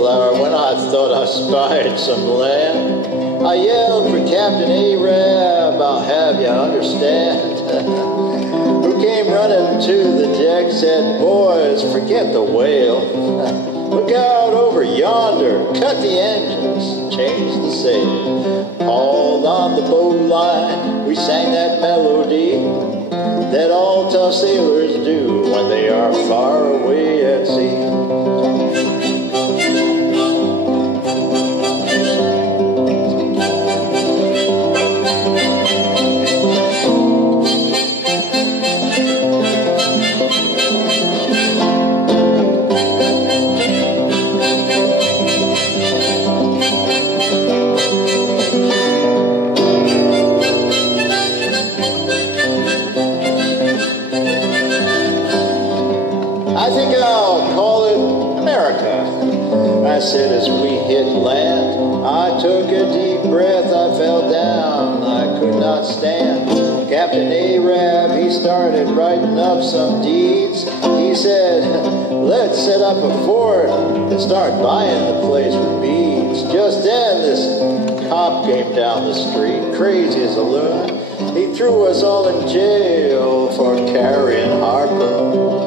Mayflower when I thought I spied some land. I yelled for Captain Arab, I'll have you understand. Who came running to the deck, said, boys, forget the whale. Look out over yonder, cut the engines, change the sail. Hauled on the bowline, we sang that melody that all tough sailors do when they are far away at sea. I said as we hit land, I took a deep breath, I fell down, I could not stand. Captain Arab, he started writing up some deeds. He said, let's set up a fort and start buying the place with beads. Just then this cop came down the street, crazy as a loon. He threw us all in jail for carrying harpoons.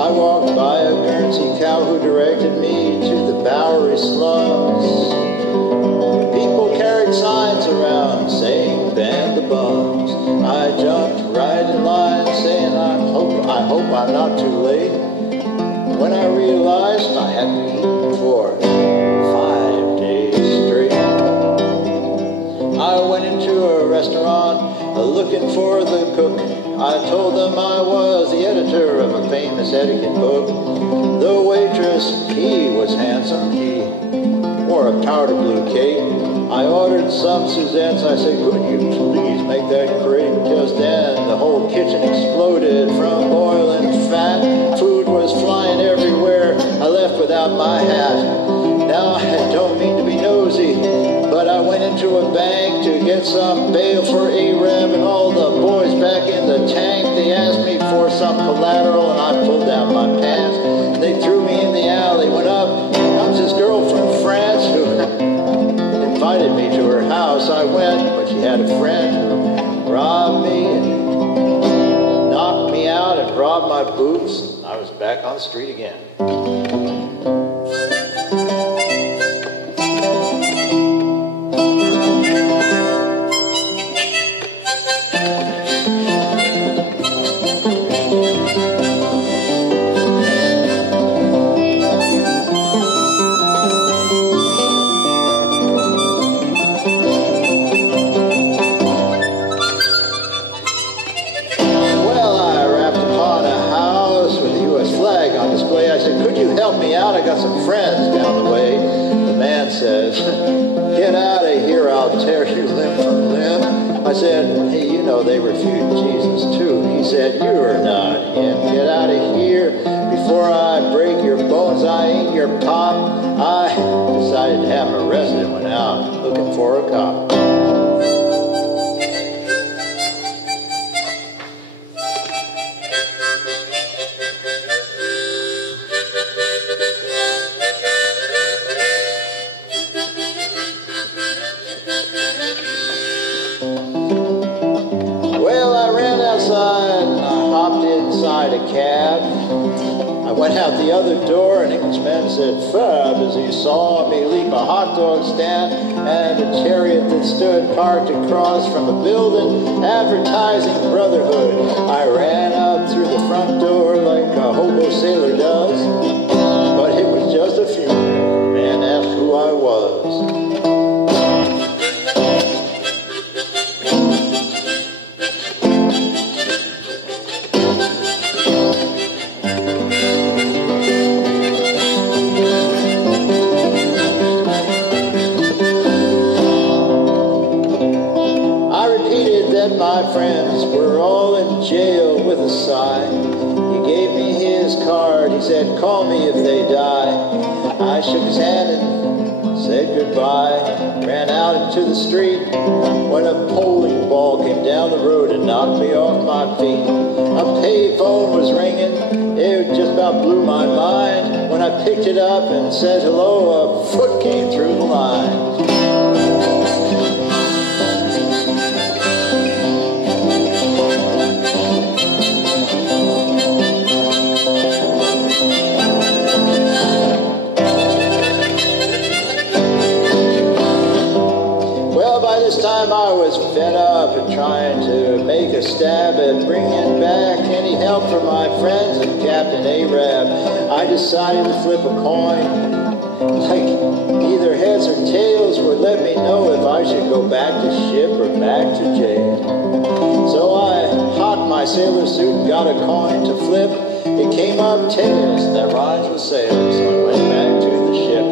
I walked by a Guernsey cow who directed me to the Bowery slums. People carried signs around saying ban the bums. I jumped right in line saying I hope I'm not too late. When I realized I hadn't eaten for 5 days straight. I went into a restaurant looking for the cook. I told them I was the editor of a famous etiquette book. The waitress, he was handsome. He wore a powder blue cape. I ordered some Suzettes. I said, could you please make that great? Just then, the whole kitchen exploded from boiling fat. Food was flying everywhere. I left without my hat. Now, I don't mean to be nosy, but I went into a bank to get some bail for Arab and all the boys back in the tank. They asked me for some collateral and I pulled down my pants. They threw me in the alley. Went up, comes this girl from France who invited me to her house. I went, but she had a friend who robbed me and knocked me out and robbed my boots. I was back on the street again. I got some friends down the way. The man says, get out of here, I'll tear you limb from limb. I said, hey, you know they refuted Jesus too. He said, you're not him. Get out of here before I break your bones. I ain't your pop. I decided to have him arrested and went out looking for a cop. Went out the other door, an Englishman said, Fab, as he saw me leap a hot dog stand and a chariot that stood parked across from a building advertising brotherhood. I ran up through the front door like a hobo sailor does, but it was just a funeral. The man asked who I was. friends were all in jail with a sigh. He gave me his card, he said, call me if they die. I shook his hand and said goodbye. Ran out into the street when a bowling ball came down the road and knocked me off my feet. A payphone was ringing, it just about blew my mind. When I picked it up and said hello, a foot came through the line. This time I was fed up and trying to make a stab at bringing back any help from my friends and Captain Arab. I decided to flip a coin, like either heads or tails would let me know if I should go back to ship or back to jail. So I hocked my sailor suit and got a coin to flip. It came up tails, and that rhymes with sailors, so I went back to the ship.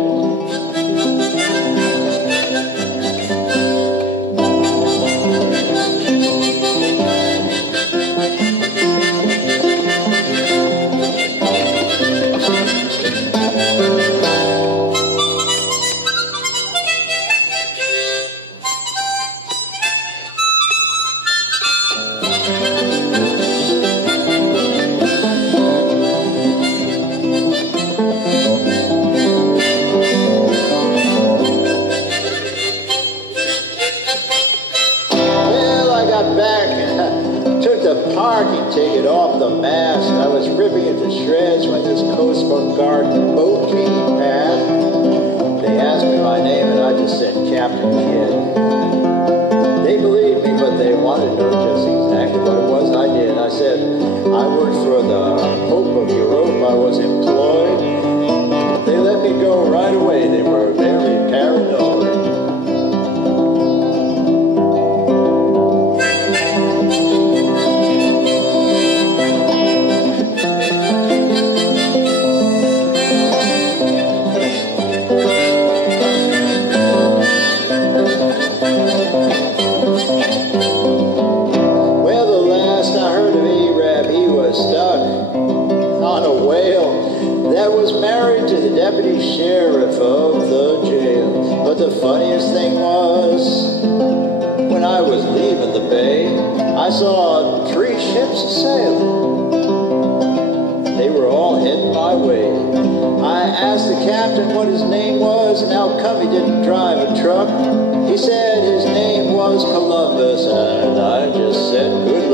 Parking ticket off the mast. I was ripping it to shreds when this Coast Guard boat came past. They asked me my name and I just said Captain Kidd. They believed me, but they wanted to know just exactly what it was I did. I said I worked for the Pope of Europe. I was employed. They let me go right away. They were very paranoid. Married to the deputy sheriff of the jail. But the funniest thing was, when I was leaving the bay, I saw 3 ships sailing. They were all heading my way. I asked the captain what his name was and how come he didn't drive a truck. He said his name was Columbus, and I just said good